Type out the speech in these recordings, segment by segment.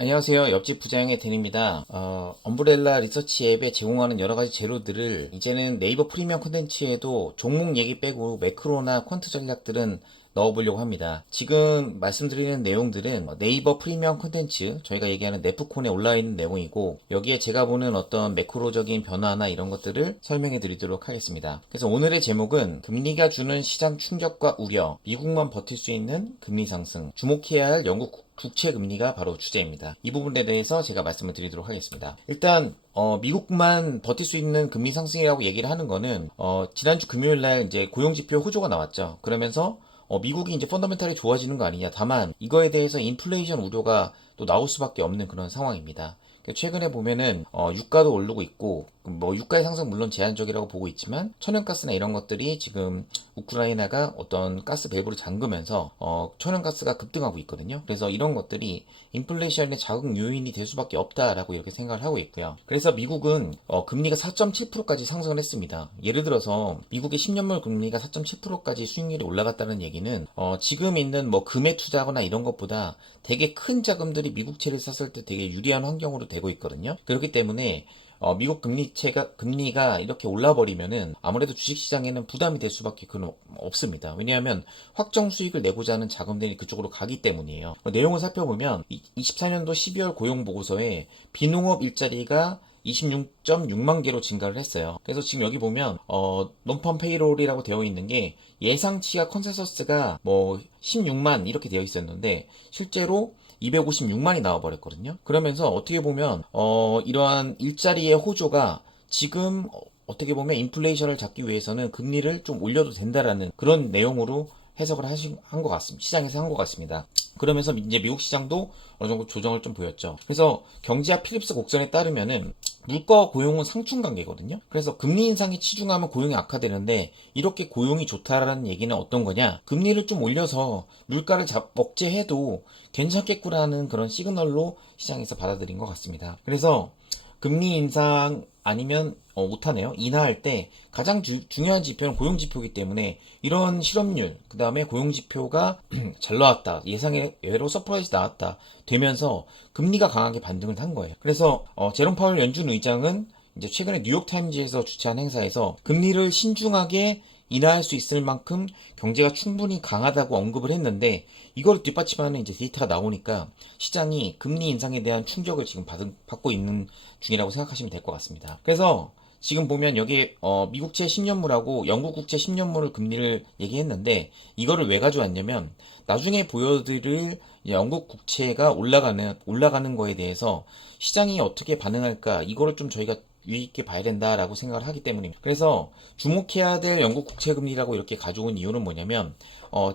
안녕하세요. 옆집 부장의 댄입니다. 엄브렐라 리서치 앱에 제공하는 여러 가지 재료들을 이제는 네이버 프리미엄 콘텐츠에도 종목 얘기 빼고 매크로나 퀀트 전략들은 넣어보려고 합니다. 지금 말씀드리는 내용들은 네이버 프리미엄 콘텐츠, 저희가 얘기하는 네프콘에 올라와 있는 내용이고, 여기에 제가 보는 어떤 매크로적인 변화나 이런 것들을 설명해 드리도록 하겠습니다. 그래서 오늘의 제목은 금리가 주는 시장 충격과 우려, 미국만 버틸 수 있는 금리 상승, 주목해야 할 영국 국채 금리가 바로 주제입니다. 이 부분에 대해서 제가 말씀을 드리도록 하겠습니다. 일단 미국만 버틸 수 있는 금리 상승이라고 얘기를 하는 거는 지난주 금요일 날 이제 고용 지표 호조가 나왔죠. 그러면서 미국이 이제 펀더멘탈이 좋아지는 거 아니냐. 다만 이거에 대해서 인플레이션 우려가 또 나올 수밖에 없는 그런 상황입니다. 최근에 보면은 유가도 오르고 있고 뭐 유가의 상승 물론 제한적이라고 보고 있지만 천연가스나 이런 것들이 지금 우크라이나가 어떤 가스 밸브를 잠그면서 천연가스가 급등하고 있거든요. 그래서 이런 것들이 인플레이션의 자극 요인이 될 수밖에 없다라고 이렇게 생각을 하고 있고요. 그래서 미국은 금리가 4.7%까지 상승을 했습니다. 예를 들어서 미국의 10년물 금리가 4.7%까지 수익률이 올라갔다는 얘기는 지금 있는 뭐 금에 투자하거나 이런 것보다 되게 큰 자금들이 미국채를 샀을 때 되게 유리한 환경으로 되고 있거든요. 그렇기 때문에 미국 금리가 이렇게 올라버리면은 아무래도 주식시장에는 부담이 될 수밖에 없습니다. 왜냐하면 확정 수익을 내고자 하는 자금들이 그쪽으로 가기 때문이에요. 내용을 살펴보면 24년도 12월 고용보고서에 비농업 일자리가 26.6만 개로 증가를 했어요. 그래서 지금 여기 보면 논펌 페이롤이라고 되어 있는 게 예상치가 컨센서스가 뭐 16만 이렇게 되어 있었는데 실제로 256만이 나와버렸거든요. 그러면서 어떻게 보면 이러한 일자리의 호조가 지금 어떻게 보면 인플레이션을 잡기 위해서는 금리를 좀 올려도 된다라는 그런 내용으로 해석을 한 것 같습니다. 시장에서 한 것 같습니다. 그러면서 이제 미국 시장도 어느 정도 조정을 좀 보였죠. 그래서 경제학 필립스 곡선에 따르면은 물가와 고용은 상충 관계거든요. 그래서 금리 인상이 치중하면 고용이 악화되는데 이렇게 고용이 좋다라는 얘기는 어떤 거냐? 금리를 좀 올려서 물가를 억제해도 괜찮겠구라는 그런 시그널로 시장에서 받아들인 것 같습니다. 그래서 금리 인상 아니면 못하네요. 인하할 때 가장 중요한 지표는 고용지표이기 때문에 이런 실업률, 그 다음에 고용지표가 잘 나왔다, 예상외로 서프라이즈 나왔다 되면서 금리가 강하게 반등을 한 거예요. 그래서 제롬 파월 연준 의장은 이제 최근에 뉴욕타임즈에서 주최한 행사에서 금리를 신중하게 인하할 수 있을 만큼 경제가 충분히 강하다고 언급을 했는데 이걸 뒷받침하는 이제 데이터가 나오니까 시장이 금리 인상에 대한 충격을 지금 받고 있는 중이라고 생각하시면 될 것 같습니다. 그래서 지금 보면 여기 미국채 10년물하고 영국 국채 10년물을 금리를 얘기했는데 이거를 왜 가져왔냐면 나중에 보여드릴 영국 국채가 올라가는 거에 대해서 시장이 어떻게 반응할까 이거를 좀 저희가 유의 있게 봐야 된다라고 생각을 하기 때문입니다. 그래서 주목해야 될 영국 국채 금리라고 이렇게 가져온 이유는 뭐냐면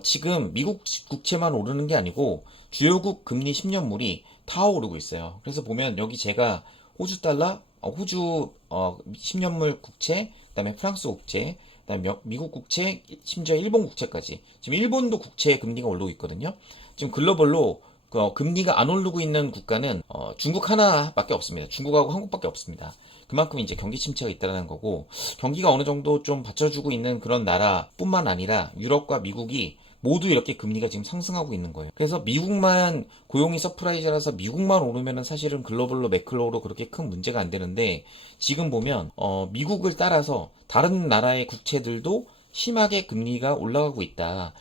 지금 미국 국채만 오르는 게 아니고 주요국 금리 10년물이 다 오르고 있어요. 그래서 보면 여기 제가 호주 달러, 호주 10년물 국채, 그다음에 프랑스 국채, 그다음에 미국 국채, 심지어 일본 국채까지 지금 일본도 국채 금리가 오르고 있거든요. 지금 글로벌로 금리가 안 오르고 있는 국가는 중국 하나밖에 없습니다. 중국하고 한국밖에 없습니다. 그만큼 이제 경기 침체가 있다는 거고 경기가 어느 정도 좀 받쳐주고 있는 그런 나라뿐만 아니라 유럽과 미국이 모두 이렇게 금리가 지금 상승하고 있는 거예요. 그래서 미국만 고용이 서프라이즈라서 미국만 오르면은 사실은 글로벌로 매크로로 그렇게 큰 문제가 안 되는데 지금 보면 미국을 따라서 다른 나라의 국채들도 심하게 금리가 올라가고 있다.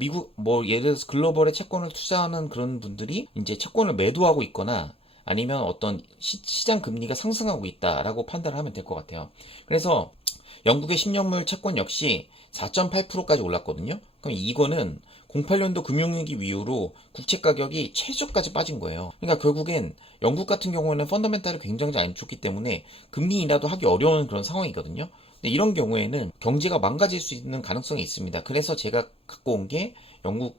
미국 뭐 예를 들어서 글로벌에 채권을 투자하는 그런 분들이 이제 채권을 매도하고 있거나 아니면 어떤 시장 금리가 상승하고 있다라고 판단을 하면 될 것 같아요. 그래서 영국의 10년물 채권 역시 4.8%까지 올랐거든요. 그럼 이거는 08년도 금융위기 이후로 국채 가격이 최저까지 빠진 거예요. 그러니까 결국엔 영국 같은 경우에는 펀더멘탈이 굉장히 안 좋기 때문에 금리 인하도 하기 어려운 그런 상황이거든요. 근데 이런 경우에는 경제가 망가질 수 있는 가능성이 있습니다. 그래서 제가 갖고 온 게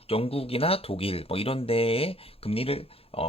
영국이나 독일 뭐 이런 데의 금리를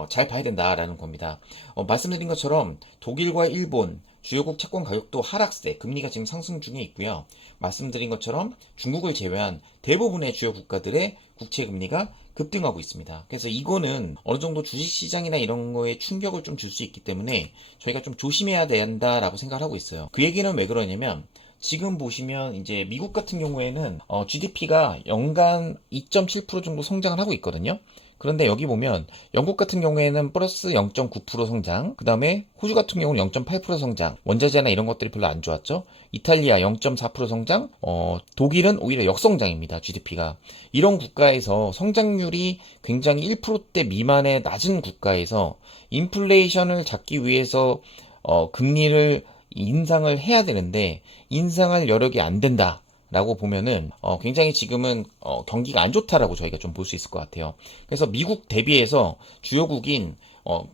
잘 봐야 된다라는 겁니다. 말씀드린 것처럼 독일과 일본 주요국 채권 가격도 하락세, 금리가 지금 상승 중에 있고요. 말씀드린 것처럼 중국을 제외한 대부분의 주요 국가들의 국채 금리가 급등하고 있습니다. 그래서 이거는 어느 정도 주식시장이나 이런 거에 충격을 좀 줄 수 있기 때문에 저희가 좀 조심해야 된다라고 생각을 하고 있어요. 그 얘기는 왜 그러냐면 지금 보시면 이제 미국 같은 경우에는 GDP가 연간 2.7% 정도 성장을 하고 있거든요. 그런데 여기 보면 영국 같은 경우에는 플러스 0.9% 성장, 그 다음에 호주 같은 경우는 0.8% 성장, 원자재나 이런 것들이 별로 안 좋았죠. 이탈리아 0.4% 성장, 독일은 오히려 역성장입니다. GDP가. 이런 국가에서 성장률이 굉장히 1%대 미만의 낮은 국가에서 인플레이션을 잡기 위해서 금리를 인상을 해야 되는데 인상할 여력이 안 된다. 라고 보면은 굉장히 지금은 경기가 안 좋다라고 저희가 좀 볼 수 있을 것 같아요. 그래서 미국 대비해서 주요국인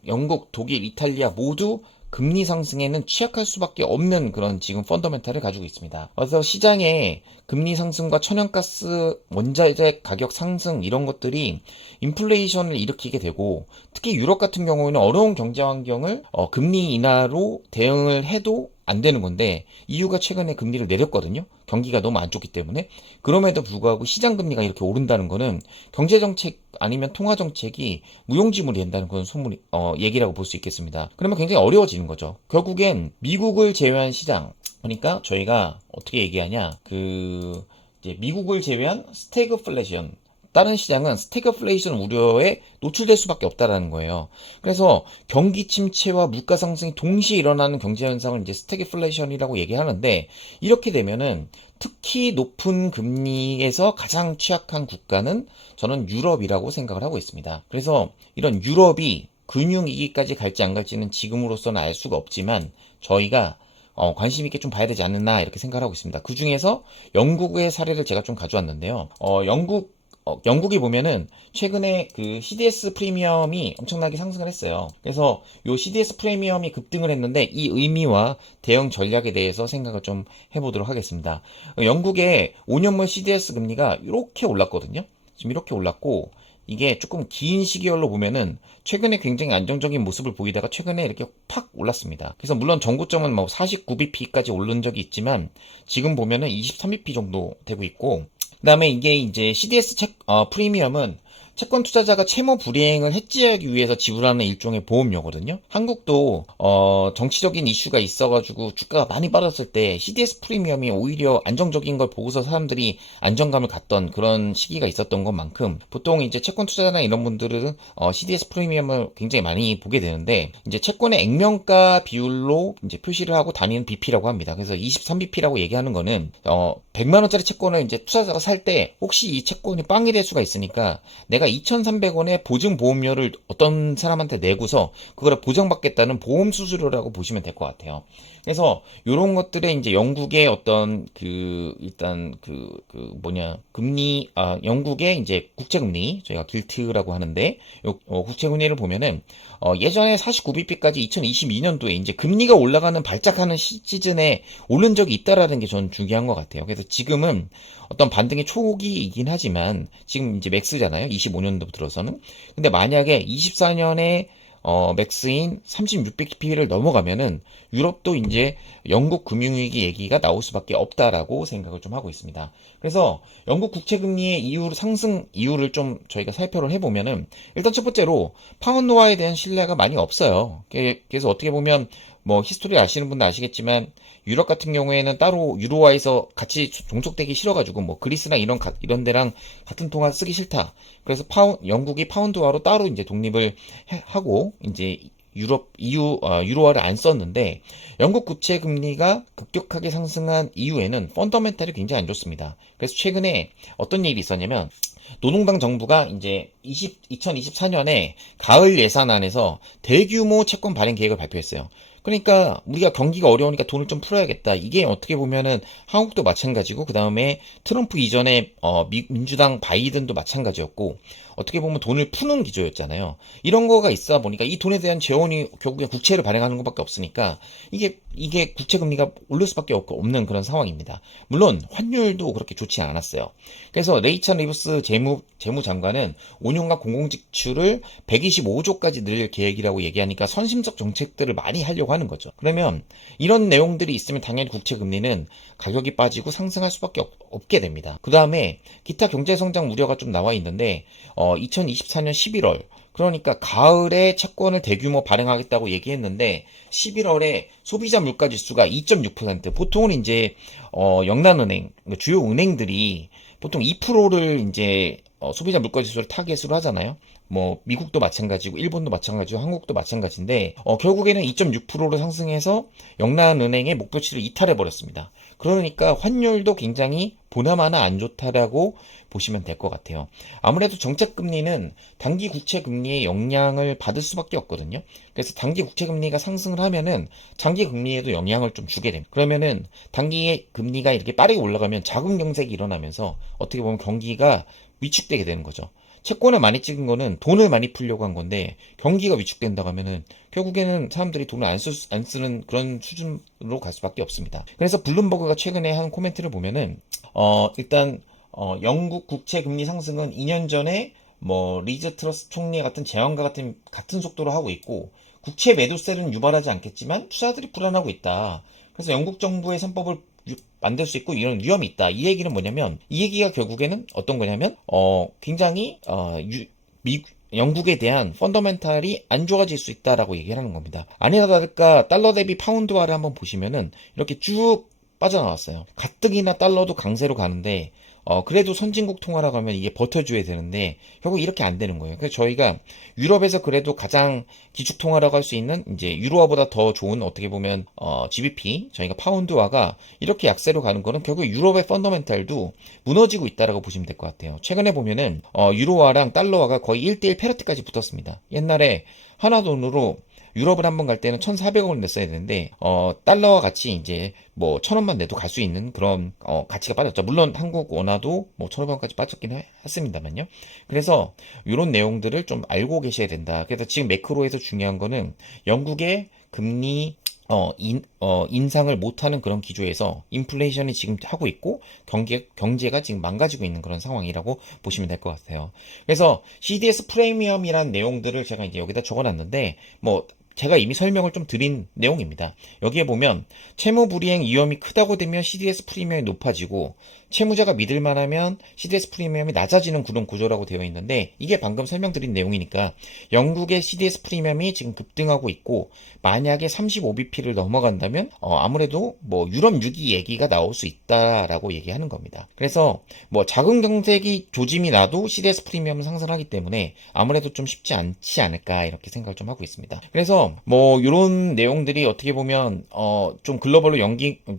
영국, 독일, 이탈리아 모두 금리 상승에는 취약할 수밖에 없는 그런 지금 펀더멘탈을 가지고 있습니다. 그래서 시장에 금리 상승과 천연가스, 원자재 가격 상승 이런 것들이 인플레이션을 일으키게 되고 특히 유럽 같은 경우에는 어려운 경제 환경을 금리 인하로 대응을 해도 안 되는 건데 EU가 최근에 금리를 내렸거든요. 경기가 너무 안 좋기 때문에. 그럼에도 불구하고 시장 금리가 이렇게 오른다는 거는 경제 정책 아니면 통화 정책이 무용지물이 된다는 그런 소문이 얘기라고 볼 수 있겠습니다. 그러면 굉장히 어려워지는 거죠. 결국엔 미국을 제외한 시장, 그러니까 저희가 어떻게 얘기하냐, 이제 미국을 제외한 스태그플레이션, 다른 시장은 스태그플레이션 우려에 노출될 수밖에 없다라는 거예요. 그래서 경기 침체와 물가 상승이 동시에 일어나는 경제 현상을 이제 스태그플레이션이라고 얘기하는데 이렇게 되면은 특히 높은 금리에서 가장 취약한 국가는 저는 유럽이라고 생각을 하고 있습니다. 그래서 이런 유럽이 금융위기까지 갈지 안 갈지는 지금으로서는 알 수가 없지만 저희가 관심 있게 좀 봐야 되지 않나 이렇게 생각을 하고 있습니다. 그 중에서 영국의 사례를 제가 좀 가져왔는데요. 영국이 보면은 최근에 그 CDS 프리미엄이 엄청나게 상승을 했어요. 그래서 요 CDS 프리미엄이 급등을 했는데 이 의미와 대응 전략에 대해서 생각을 좀 해보도록 하겠습니다. 영국의 5년물 CDS 금리가 이렇게 올랐거든요. 지금 이렇게 올랐고 이게 조금 긴 시기열로 보면은 최근에 굉장히 안정적인 모습을 보이다가 최근에 이렇게 팍 올랐습니다. 그래서 물론 전고점은 뭐 49bp까지 오른 적이 있지만 지금 보면은 23bp 정도 되고 있고 그 다음에 이게 이제 CDS 프리미엄은 채권 투자자가 채무 불이행을 해지하기 위해서 지불하는 일종의 보험료거든요. 한국도 정치적인 이슈가 있어가지고 주가가 많이 빠졌을 때 CDS 프리미엄이 오히려 안정적인 걸 보고서 사람들이 안정감을 갖던 그런 시기가 있었던 것만큼 보통 이제 채권 투자자나 이런 분들은 CDS 프리미엄을 굉장히 많이 보게 되는데 이제 채권의 액면가 비율로 이제 표시를 하고 다니는 BP라고 합니다. 그래서 23bp라고 얘기하는 거는 100만 원짜리 채권을 이제 투자자가 살 때 혹시 이 채권이 빵이 될 수가 있으니까 내가 2,300원의 보증보험료를 어떤 사람한테 내고서 그걸 보장받겠다는 보험 수수료라고 보시면 될 것 같아요. 그래서 이런 것들에 이제 영국의 어떤 금리, 영국의 이제 국채금리, 저희가 길트라고 하는데, 국채금리를 보면은, 예전에 49bp까지 2022년도에 이제 금리가 올라가는 발작하는 시즌에 오른 적이 있다라는 게 저는 중요한 것 같아요. 그래서 지금은 어떤 반등의 초기이긴 하지만, 지금 이제 맥스잖아요. 25년도 들어서는. 근데 만약에 24년에 맥스인 36bp를 넘어가면은 유럽도 이제 영국 금융위기 얘기가 나올 수밖에 없다라고 생각을 좀 하고 있습니다. 그래서 영국 국채금리의 상승 이유를 좀 저희가 살펴를 해보면은 일단 첫 번째로 파운드화에 대한 신뢰가 많이 없어요. 그래서 어떻게 보면 뭐 히스토리 아시는 분도 아시겠지만 유럽 같은 경우에는 따로 유로화에서 같이 종속되기 싫어가지고 뭐 그리스나 이런 데랑 같은 통화 쓰기 싫다. 그래서 영국이 파운드화로 따로 이제 독립을 하고 이제 유로화를 안 썼는데 영국 국채 금리가 급격하게 상승한 이후에는 펀더멘탈이 굉장히 안 좋습니다. 그래서 최근에 어떤 일이 있었냐면 노동당 정부가 이제 2024년에 가을 예산안에서 대규모 채권 발행 계획을 발표했어요. 그러니까 우리가 경기가 어려우니까 돈을 좀 풀어야겠다. 이게 어떻게 보면은 한국도 마찬가지고 그 다음에 트럼프 이전에 민주당 바이든도 마찬가지였고 어떻게 보면 돈을 푸는 기조였잖아요. 이런 거가 있어 보니까 이 돈에 대한 재원이 결국에 국채를 발행하는 것밖에 없으니까 이게 국채 금리가 오를 수밖에 없는 그런 상황입니다. 물론 환율도 그렇게 좋지 않았어요. 그래서 레이천 리브스 재무장관은 5년간 공공지출을 125조까지 늘 계획이라고 얘기하니까 선심적 정책들을 많이 하려고 하는 거죠. 그러면 이런 내용들이 있으면 당연히 국채 금리는 가격이 빠지고 상승할 수밖에 없게 됩니다. 그 다음에 기타 경제 성장 우려가 좀 나와 있는데 2024년 11월 그러니까 가을에 채권을 대규모 발행하겠다고 얘기했는데 11월에 소비자 물가 지수가 2.6%. 보통은 이제 영란은행 주요 은행들이 보통 2%를 이제 소비자 물가지수를 타겟으로 하잖아요. 뭐 미국도 마찬가지고 일본도 마찬가지고 한국도 마찬가지인데 결국에는 2.6%로 상승해서 영란은행의 목표치를 이탈해 버렸습니다. 그러니까 환율도 굉장히 보나마나 안 좋다라고 보시면 될 것 같아요. 아무래도 정책금리는 단기 국채금리의 영향을 받을 수밖에 없거든요. 그래서 단기 국채금리가 상승을 하면은 장기 금리에도 영향을 좀 주게 됩니다. 그러면은 단기 금리가 이렇게 빠르게 올라가면 자금 경색이 일어나면서 어떻게 보면 경기가 위축되게 되는 거죠. 채권을 많이 찍은 거는 돈을 많이 풀려고 한 건데 경기가 위축된다고 하면은 결국에는 사람들이 돈을 안 쓰는 그런 수준으로 갈 수밖에 없습니다. 그래서 블룸버그가 최근에 한 코멘트를 보면은 일단 영국 국채 금리 상승은 2년 전에 뭐 리즈 트러스 총리 같은 제왕과 같은 속도로 하고 있고 국채 매도세는 유발하지 않겠지만 투자들이 불안하고 있다. 그래서 영국 정부의 3법을 만들 수 있고 이런 위험이 있다. 이 얘기는 뭐냐면 이 얘기가 결국에는 어떤 거냐면 굉장히 영국에 대한 펀더멘탈이 안 좋아질 수 있다라고 얘기하는 겁니다. 아니나 다를까 달러 대비 파운드화를 한번 보시면은 이렇게 쭉 빠져나왔어요. 가뜩이나 달러도 강세로 가는데 그래도 선진국 통화라고 하면 이게 버텨줘야 되는데 결국 이렇게 안 되는 거예요. 그래서 저희가 유럽에서 그래도 가장 기축 통화라고 할 수 있는 이제 유로화보다 더 좋은 어떻게 보면 GBP 저희가 파운드화가 이렇게 약세로 가는 거는 결국 유럽의 펀더멘탈도 무너지고 있다라고 보시면 될 것 같아요. 최근에 보면은 유로화랑 달러화가 거의 1대1 페러티까지 붙었습니다. 옛날에 하나 돈으로 유럽을 한번 갈 때는 1,400원을 냈어야 되는데 달러와 같이 이제 뭐 1,000원만 내도 갈 수 있는 그런 가치가 빠졌죠. 물론 한국 원화도 뭐 1,500원까지 빠졌긴 했습니다만요. 그래서 이런 내용들을 좀 알고 계셔야 된다. 그래서 지금 매크로에서 중요한 거는 영국의 금리 인상을 못하는 그런 기조에서 인플레이션이 지금 하고 있고 경제가 지금 망가지고 있는 그런 상황이라고 보시면 될 것 같아요. 그래서 CDS 프리미엄이란 내용들을 제가 이제 여기다 적어놨는데 뭐 제가 이미 설명을 좀 드린 내용입니다. 여기에 보면 채무 불이행 위험이 크다고 되면 CDS 프리미엄이 높아지고 채무자가 믿을 만하면 CDS 프리미엄이 낮아지는 그런 구조라고 되어 있는데 이게 방금 설명드린 내용이니까 영국의 CDS 프리미엄이 지금 급등하고 있고 만약에 35bp를 넘어간다면 아무래도 뭐 유럽 6위 얘기가 나올 수 있다라고 얘기하는 겁니다. 그래서 뭐 자금 경색이 조짐이 나도 CDS 프리미엄은 상승하기 때문에 아무래도 좀 쉽지 않지 않을까 이렇게 생각을 좀 하고 있습니다. 그래서 뭐 이런 내용들이 어떻게 보면 좀 글로벌로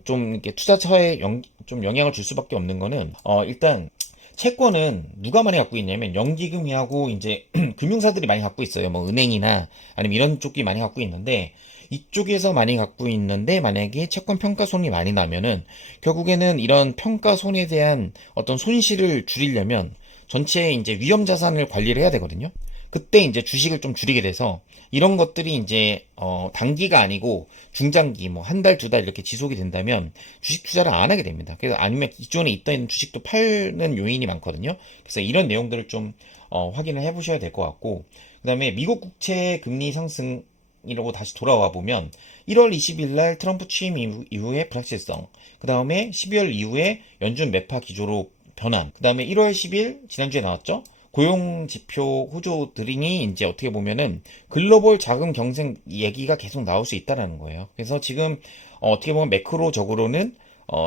좀 이렇게 투자처에 좀 영향을 줄 수밖에 없는 거는 일단 채권은 누가 많이 갖고 있냐면 연기금이하고 이제 금융사들이 많이 갖고 있어요. 뭐 은행이나 아니면 이런 쪽이 많이 갖고 있는데 이쪽에서 많이 갖고 있는데 만약에 채권 평가손이 많이 나면은 결국에는 이런 평가손에 대한 어떤 손실을 줄이려면 전체 이제 위험 자산을 관리를 해야 되거든요. 그때 이제 주식을 좀 줄이게 돼서 이런 것들이 이제 단기가 아니고 중장기 뭐 한 달, 두 달 이렇게 지속이 된다면 주식 투자를 안 하게 됩니다. 그래서 아니면 기존에 있던 주식도 팔는 요인이 많거든요. 그래서 이런 내용들을 좀 확인을 해 보셔야 될 것 같고 그다음에 미국 국채 금리 상승이라고 다시 돌아와 보면 1월 20일 날 트럼프 취임 이후에 불확실성, 그 다음에 12월 이후에 연준 매파 기조로 변환, 그 다음에 1월 10일 지난주에 나왔죠. 고용 지표 호조들이 이제 어떻게 보면은 글로벌 자금 경쟁 얘기가 계속 나올 수 있다라는 거예요. 그래서 지금 어떻게 보면 매크로적으로는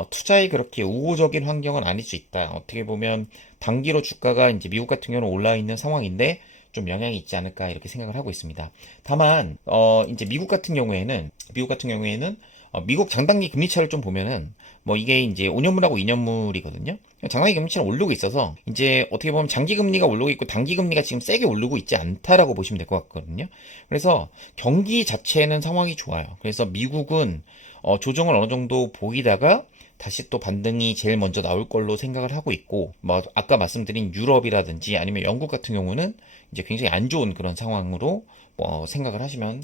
투자에 그렇게 우호적인 환경은 아닐 수 있다. 어떻게 보면 단기로 주가가 이제 미국 같은 경우는 올라 있는 상황인데 좀 영향이 있지 않을까 이렇게 생각을 하고 있습니다. 다만 이제 미국 같은 경우에는 미국 장단기 금리차를 좀 보면은 뭐 이게 이제 5년물하고 2년물이거든요. 장단기 금리차는 오르고 있어서 이제 어떻게 보면 장기 금리가 오르고 있고 단기 금리가 지금 세게 오르고 있지 않다라고 보시면 될 것 같거든요. 그래서 경기 자체는 상황이 좋아요. 그래서 미국은 조정을 어느 정도 보이다가 다시 또 반등이 제일 먼저 나올 걸로 생각을 하고 있고, 뭐 아까 말씀드린 유럽이라든지 아니면 영국 같은 경우는 이제 굉장히 안 좋은 그런 상황으로 생각을 하시면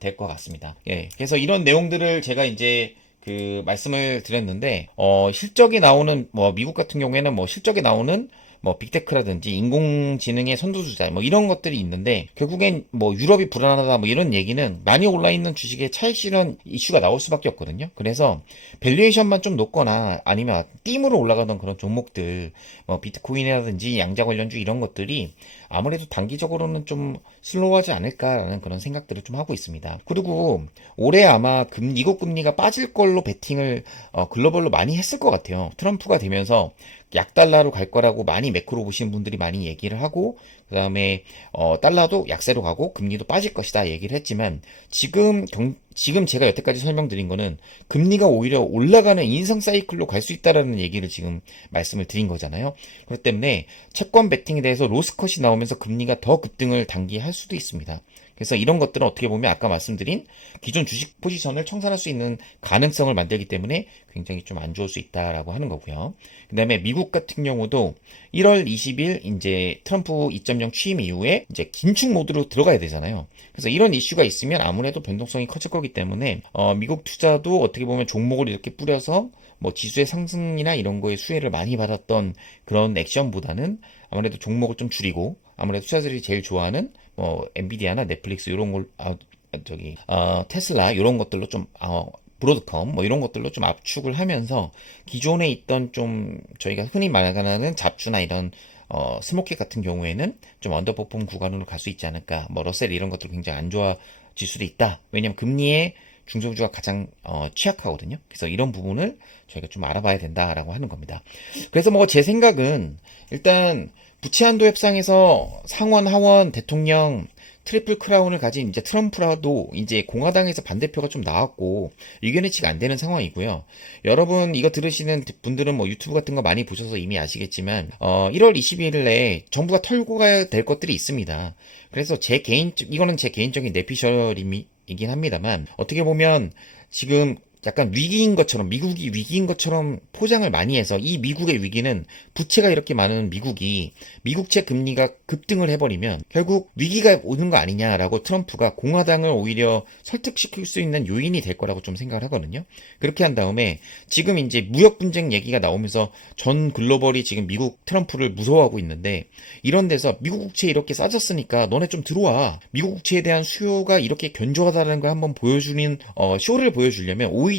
될 것 같습니다. 예, 그래서 이런 내용들을 제가 이제 그 말씀을 드렸는데 실적이 나오는 뭐 미국 같은 경우에는 뭐 실적이 나오는 뭐 빅테크라든지 인공지능의 선두주자 뭐 이런 것들이 있는데 결국엔 뭐 유럽이 불안하다 뭐 이런 얘기는 많이 올라 있는 주식에 차익 실현 이슈가 나올 수밖에 없거든요. 그래서 밸류에이션만 좀 높거나 아니면 띠으로 올라가던 그런 종목들 뭐 비트코인이라든지 양자 관련주 이런 것들이 아무래도 단기적으로는 좀 슬로우하지 않을까라는 그런 생각들을 좀 하고 있습니다. 그리고 올해 아마 미국 금리가 빠질 걸로 베팅을 글로벌로 많이 했을 것 같아요. 트럼프가 되면서 약달러로 갈 거라고 많이 매크로 보시는 분들이 많이 얘기를 하고, 그 다음에 달러도 약세로 가고 금리도 빠질 것이다 얘기를 했지만, 지금 제가 여태까지 설명드린 거는 금리가 오히려 올라가는 인상 사이클로 갈 수 있다라는 얘기를 지금 말씀을 드린 거잖아요. 그렇기 때문에 채권 베팅에 대해서 로스컷이 나오면서 금리가 더 급등을 단기할 수도 있습니다. 그래서 이런 것들은 어떻게 보면 아까 말씀드린 기존 주식 포지션을 청산할 수 있는 가능성을 만들기 때문에 굉장히 좀 안 좋을 수 있다라고 하는 거고요. 그 다음에 미국 같은 경우도 1월 20일 이제 트럼프 2.0 취임 이후에 이제 긴축 모드로 들어가야 되잖아요. 그래서 이런 이슈가 있으면 아무래도 변동성이 커질 거기 때문에 미국 투자도 어떻게 보면 종목을 이렇게 뿌려서 뭐 지수의 상승이나 이런 거에 수혜를 많이 받았던 그런 액션보다는 아무래도 종목을 좀 줄이고 아무래도 투자자들이 제일 좋아하는 뭐 엔비디아나 넷플릭스 이런 걸 테슬라 이런 것들로 좀 브로드컴 뭐 이런 것들로 좀 압축을 하면서 기존에 있던 좀 저희가 흔히 말하는 잡주나 이런 스모켓 같은 경우에는 좀 언더퍼폼 구간으로 갈 수 있지 않을까. 뭐 러셀 이런 것들 굉장히 안 좋아질 수도 있다. 왜냐면 금리에 중소주가 가장 취약하거든요. 그래서 이런 부분을 저희가 좀 알아봐야 된다라고 하는 겁니다. 그래서 뭐 제 생각은 일단 부채 한도 협상에서 상원, 하원, 대통령 트리플 크라운을 가진 이제 트럼프라도 이제 공화당에서 반대표가 좀 나왔고 의견이 치가 안 되는 상황이고요. 여러분 이거 들으시는 분들은 뭐 유튜브 같은 거 많이 보셔서 이미 아시겠지만 1월 22일에 정부가 털고 가야 될 것들이 있습니다. 그래서 이거는 제 개인적인 내피셜이긴 합니다만 어떻게 보면 지금 약간 위기인 것처럼 미국이 위기인 것처럼 포장을 많이 해서 이 미국의 위기는 부채가 이렇게 많은 미국이 미국채 금리가 급등을 해버리면 결국 위기가 오는 거 아니냐라고 트럼프가 공화당을 오히려 설득시킬 수 있는 요인이 될 거라고 좀 생각을 하거든요. 그렇게 한 다음에 지금 이제 무역 분쟁 얘기가 나오면서 전 글로벌이 지금 미국 트럼프를 무서워하고 있는데 이런 데서 미국 국채 이렇게 싸졌으니까 너네 좀 들어와. 미국 국채에 대한 수요가 이렇게 견조하다는 걸 한번 보여주는 쇼를 보여주려면 오히려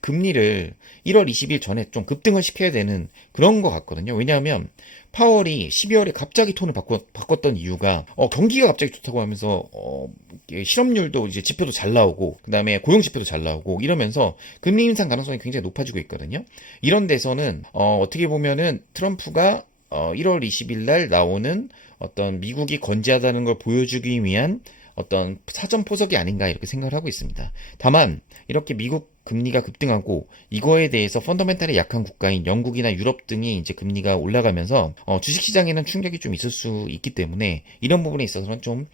금리를 1월 20일 전에 좀 급등을 시켜야 되는 그런 것 같거든요. 왜냐하면 파월이 12월에 갑자기 톤을 바꿨던 이유가 경기가 갑자기 좋다고 하면서 실업률도 이제 지표도 잘 나오고 그 다음에 고용 지표도 잘 나오고 이러면서 금리 인상 가능성이 굉장히 높아지고 있거든요. 이런 데서는 어떻게 보면은 트럼프가 1월 20일 날 나오는 어떤 미국이 건재하다는 걸 보여주기 위한 어떤 사전 포석이 아닌가 이렇게 생각을 하고 있습니다. 다만 이렇게 미국 금리가 급등하고 이거에 대해서 펀더멘탈이 약한 국가인 영국이나 유럽 등이 이제 금리가 올라가면서 주식시장에는 충격이 좀 있을 수 있기 때문에 이런 부분에 있어서는 좀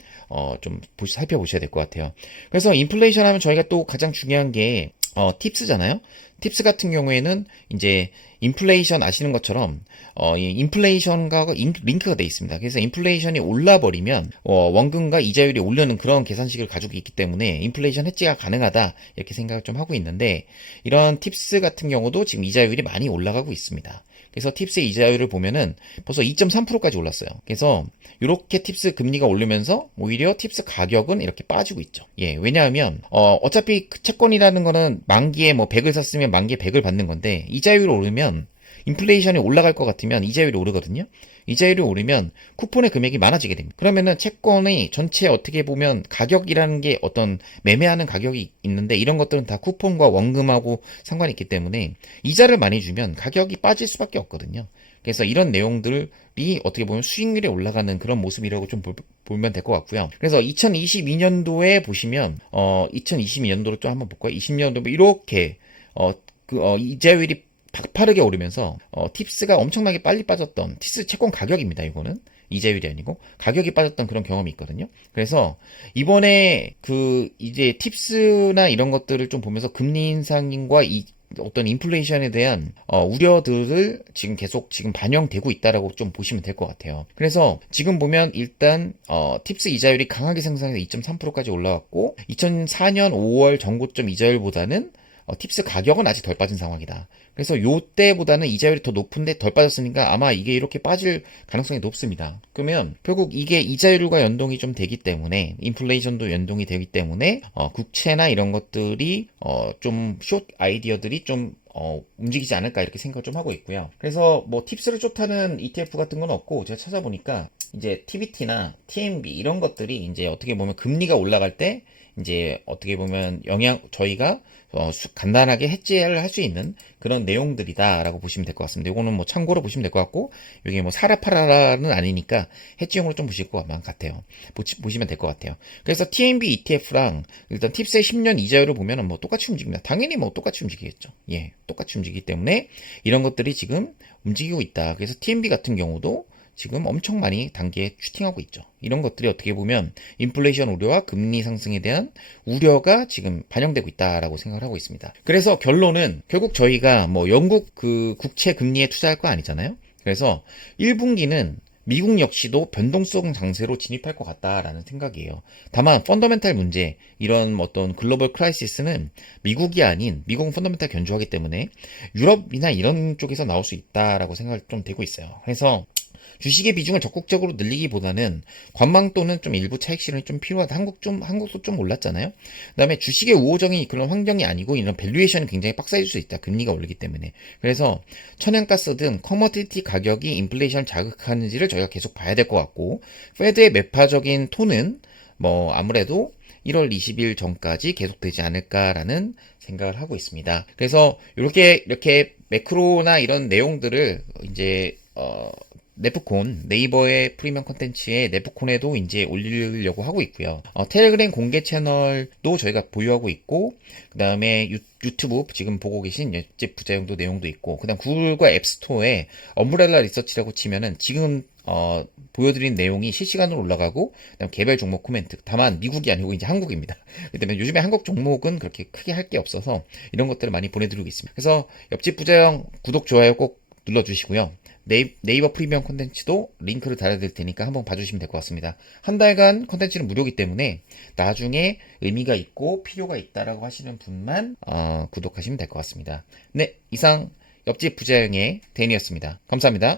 살펴보셔야 될 것 같아요. 그래서 인플레이션 하면 저희가 또 가장 중요한 게 팁스잖아요. 팁스 같은 경우에는 이제 인플레이션 아시는 것처럼 이 인플레이션과 링크가 돼 있습니다. 그래서 인플레이션이 올라버리면 원금과 이자율이 오르는 그런 계산식을 가지고 있기 때문에 인플레이션 해지가 가능하다 이렇게 생각을 좀 하고 있는데 이런 팁스 같은 경우도 지금 이자율이 많이 올라가고 있습니다. 그래서 팁스의 이자율을 보면은 벌써 2.3%까지 올랐어요. 그래서 이렇게 팁스 금리가 오르면서 오히려 팁스 가격은 이렇게 빠지고 있죠. 예, 왜냐하면 어차피 그 채권이라는 거는 만기에 뭐 100을 샀으면 만기에 100을 받는 건데 이자율이 오르면 인플레이션이 올라갈 것 같으면 이자율이 오르거든요. 이자율이 오르면 쿠폰의 금액이 많아지게 됩니다. 그러면은 채권의 전체 어떻게 보면 가격이라는 게 어떤 매매하는 가격이 있는데 이런 것들은 다 쿠폰과 원금하고 상관이 있기 때문에 이자를 많이 주면 가격이 빠질 수밖에 없거든요. 그래서 이런 내용들이 어떻게 보면 수익률이 올라가는 그런 모습이라고 좀 보면 될 것 같고요. 그래서 2022년도에 보시면 2022년도를 좀 한번 볼까요? 20년도 이렇게 이자율이 가파르게 오르면서 팁스가 엄청나게 빨리 빠졌던 팁스 채권 가격입니다. 이거는 이자율이 아니고 가격이 빠졌던 그런 경험이 있거든요. 그래서 이번에 이제 팁스나 이런 것들을 좀 보면서 금리 인상과 어떤 인플레이션에 대한 우려들을 지금 반영되고 있다라고 좀 보시면 될 것 같아요. 그래서 지금 보면 일단 팁스 이자율이 강하게 상승해서 2.3%까지 올라왔고 2004년 5월 정고점 이자율보다는 팁스 가격은 아직 덜 빠진 상황이다. 그래서 요 때보다는 이자율이 더 높은데 덜 빠졌으니까 아마 이게 이렇게 빠질 가능성이 높습니다. 그러면 결국 이게 이자율과 연동이 좀 되기 때문에 인플레이션도 연동이 되기 때문에 국채나 이런 것들이 좀 숏 아이디어들이 좀 움직이지 않을까 이렇게 생각을 좀 하고 있고요. 그래서 뭐 팁스를 쫓아는 ETF 같은 건 없고 제가 찾아보니까 이제 TBT나 TMB 이런 것들이 이제 어떻게 보면 금리가 올라갈 때 이제 어떻게 보면 저희가 간단하게 해지를 할 수 있는 그런 내용들이다라고 보시면 될 것 같습니다. 이거는 뭐 참고로 보시면 될 것 같고, 이게 뭐 사라 파라는 아니니까 해지용으로 좀 보실 것 같아요. 보시면 될 것 같아요. 그래서 TNB ETF랑 일단 팁스의 10년 이자율을 보면은 뭐 똑같이 움직입니다. 당연히 뭐 똑같이 움직이겠죠. 예, 똑같이 움직이기 때문에 이런 것들이 지금 움직이고 있다. 그래서 TNB 같은 경우도 지금 엄청 많이 단계에 슈팅하고 있죠. 이런 것들이 어떻게 보면 인플레이션 우려와 금리 상승에 대한 우려가 지금 반영되고 있다라고 생각을 하고 있습니다. 그래서 결론은 결국 저희가 뭐 영국 그 국채 금리에 투자할 거 아니잖아요. 그래서 1분기는 미국 역시도 변동성 장세로 진입할 것 같다라는 생각이에요. 다만 펀더멘탈 문제, 이런 어떤 글로벌 크라이시스는 미국이 아닌 미국은 펀더멘탈 견조하기 때문에 유럽이나 이런 쪽에서 나올 수 있다라고 생각이 좀 되고 있어요. 그래서 주식의 비중을 적극적으로 늘리기보다는 관망 또는 좀 일부 차익 실현이 좀 필요하다. 한국도 좀 올랐잖아요. 그 다음에 주식의 우호적인 그런 환경이 아니고 이런 밸류에이션이 굉장히 빡세질 수 있다. 금리가 오르기 때문에. 그래서 천연가스 등 커머디티 가격이 인플레이션을 자극하는지를 저희가 계속 봐야 될 것 같고, 페드의 매파적인 톤은 뭐 아무래도 1월 20일 전까지 계속되지 않을까라는 생각을 하고 있습니다. 그래서 이렇게 매크로나 이런 내용들을 이제 네프콘, 네이버의 프리미엄 컨텐츠에 네프콘에도 이제 올리려고 하고 있고요. 텔레그램 공개 채널도 저희가 보유하고 있고, 그 다음에 유튜브 지금 보고 계신 옆집 부자용도 내용도 있고, 그 다음 구글과 앱스토어에 엄브렐라 리서치라고 치면은 지금 보여드린 내용이 실시간으로 올라가고, 그다음 개별 종목 코멘트. 다만 미국이 아니고 이제 한국입니다. 그렇기 때문에 요즘에 한국 종목은 그렇게 크게 할 게 없어서 이런 것들을 많이 보내드리고 있습니다. 그래서 옆집 부자용 구독, 좋아요 꼭 눌러주시고요. 네이버 프리미엄 콘텐츠도 링크를 달아드릴 테니까 한번 봐주시면 될 것 같습니다. 한 달간 콘텐츠는 무료이기 때문에 나중에 의미가 있고 필요가 있다라고 하시는 분만 구독하시면 될 것 같습니다. 네, 이상 옆집 부자영의 데니였습니다. 감사합니다.